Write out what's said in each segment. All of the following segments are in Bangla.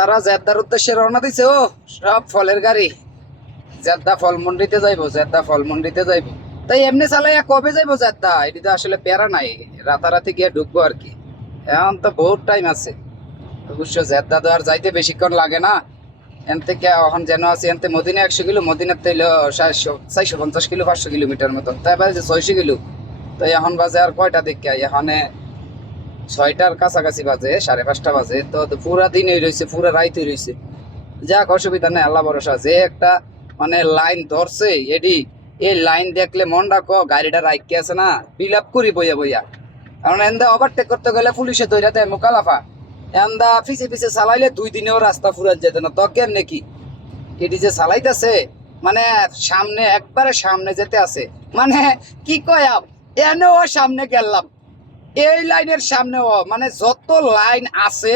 তারা জেদ্দার উদ্দেশ্যে রওনা দিছে। ও সব ফলের গাড়ি, জেদ্দা ফল মন্ডিতে যাইবো, জেদ্দা ফল মন্ডিতে যাইবো। তাই এমনি চালাইয়া কবে যাইবো জেদ্দা, এটি তো আসলে প্যারা নাই, রাতারাতি গিয়ে ঢুকবো আর কি। এখন তো বহুত টাইম আছে অবশ্য, জেদ্দা তো আর যাইতে বেশিক্ষণ লাগে না। এন থেকে এখন যেন আছে এনতে মদিনা 100 কিলো, মদিনার তেল 450 কিলো, 500 কিলোমিটার মতন, তাই বাজে 600 কিলো। তো এখন বাজে আর কয়টা দিকে, এখানে 6টার কাছাকাছি বাজে, 5:30 বাজে। তো পুরা দিনই রয়েছে, পুরা রাইতে রয়েছে। যাক অসুবিধা নেই, আল্লাহ ভরসা। যে একটা মানে লাইন ধরছে এডি, এই লাইন দেখলে মন রাখো গাড়িটা রাইকে আছে না, ফিল আপ করি বইয়া বইয়া। কারণ এন্দা ওভারটেক করতে গেলে পুলিশে ধরে দেয় মোকালাফা। এন্দা পিছে পিছে চালাইলে 2 দিনেও রাস্তা ফুরাত যেত না। তো কেমনে কি এটি যে চালাইতেছে, মানে সামনে একবারে সামনে যেতে আছে, মানে কি কয়াম, এনেও সামনে গেলাম, এই লাইনের সামনেও, মানে যত লাইন আছে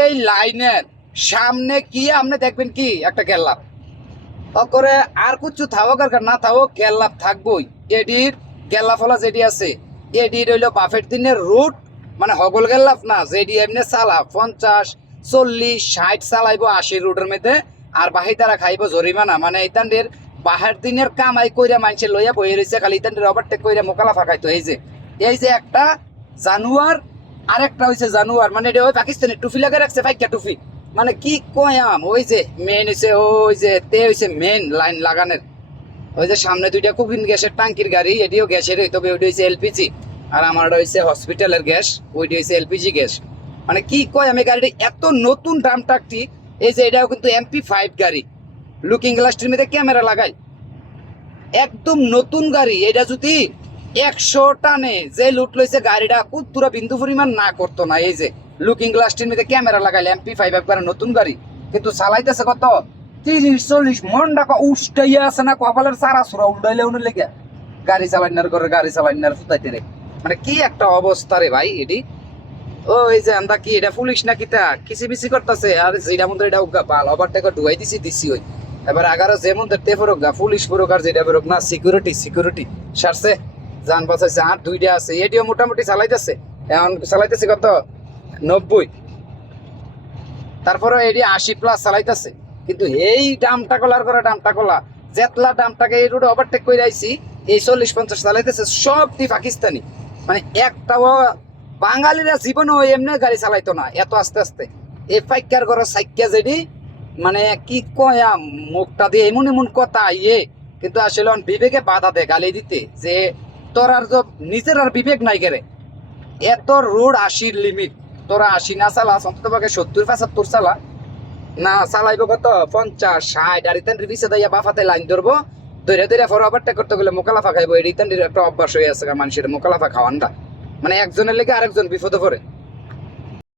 এই লাইনের সামনে কি আপনি দেখবেন কি একটা গেলাম করে। আর কিছু থাকুক আর না থাকুক, গেল্লাপ থাকবই। এডির গেল্লা ফলা যেটি আছে, এডির হইল বাফের দিনের রুট, মানে হগল গেল্লাপ না, যেটি এমনি চালা 50 40 60 চালাইবো 80 রুটের মধ্যে। আর বাহি তারা খাইব জরিমানা, মানে ইতানদের বাহার দিনের কামাই কইরা মানুষে লইয়া বয়ে রয়েছে, খালি ইতানদের ওভারটেক কইরা মোকালা ফাঁকাইতো। এই যে একটা জানুয়ার, আর একটা হয়েছে জানুয়ার, মানে এটা ওই পাকিস্তানের টুপি লাগা রাখছে, ফাইকা টুপি। মানে কি কয়াম, ওই যে মেন হয়েছে, ওই যে তে হয়েছে মেন লাইন লাগানোর। ওই যে সামনে 2টা কুকিং গ্যাসের টাঙ্কির গাড়ি, এটিও গ্যাসের, তবে ওইটা হয়েছে এলপিজি। আর আমার হয়েছে হসপিটালের গ্যাস, ওইটা হয়েছে এলপিজি গ্যাস। মানে কি কয়াম, এই গাড়িটা এত নতুন দাম টাকটি। এই যে এটাও কিন্তু MP5 গাড়ি, লুকিং গ্লাসটির মধ্যে ক্যামেরা লাগাই, একদম নতুন গাড়ি। এটা যদি 100 টানে যে লুট লইছে গাড়িটা পুরা বিন্দু পরিমাণ না করতো না। এই যে লুকিং গ্লাসটির মধ্যে ক্যামেরা লাগাইলে MP5 একবারে নতুন গাড়ি, কিন্তু চালাইতেছে কত 30-40 মন টাকা উষ্টাইয়া আছে না, কপালের সারা সুরা উল্টাইলে উনি লেগে গাড়ি চালাইনার করে, গাড়ি চালাইনার ফুটাইতে রে। মানে কি একটা অবস্থা রে ভাই এটি। ওই যে আন্দা কি এটা পুলিশ না কিতা কিসি বিসি করতেছে, আর যেটা মধ্যে এটা ভাল ওভারটেক ডুয়াই দিছি ওই। এবার 11 যেমন দেখতে ফেরক গা পুলিশ ফেরক, আর যেটা ফেরক না সিকিউরিটি সারছে, যান বাঁচাইছে। আর 2টা আছে, এটিও মোটামুটি চালাইতেছে, এখন চালাইতেছে কত 90, তারপরে এটি 80+ চালাইতেছে। কিন্তু এই ডামটা কলার করে ডামটা কলা জেতলা ডামটাকে এই রোডে ওভারটেক করে আইছি, এই 40-50 চালাইতেছে, সবটি পাকিস্তানি। মানে একটাও বাঙালিরা জীবনে ওই এমনি গাড়ি চালাইতো না এত আস্তে আস্তে। এই ফাইকার ঘর সাইকা যেটি, মানে কি কয়া মুখটা দিয়ে এমন কথা কিন্তু আসলে বিবেকে বাধা দেয় গালি দিতে, যে তোর আর নিজের আর বিবেক নাই গেরে। এত রোড 80 লিমিট, তোরা 80 না চালা, অন্তত 70-75 চালা না, চালাইব কত 50-60। আর ইতান রিভিসে দাইয়া বাফাতে লাইন ধরবো, ধরে ফর ওভারটেক করতে গেলে মোকালাফা খাইবো। এটা ইতান একটা অভ্যাস হয়ে আছে মানুষের মোকালাফা খাওয়ানটা, মানে একজনের লেগে আরেকজন বিপদে পড়ে।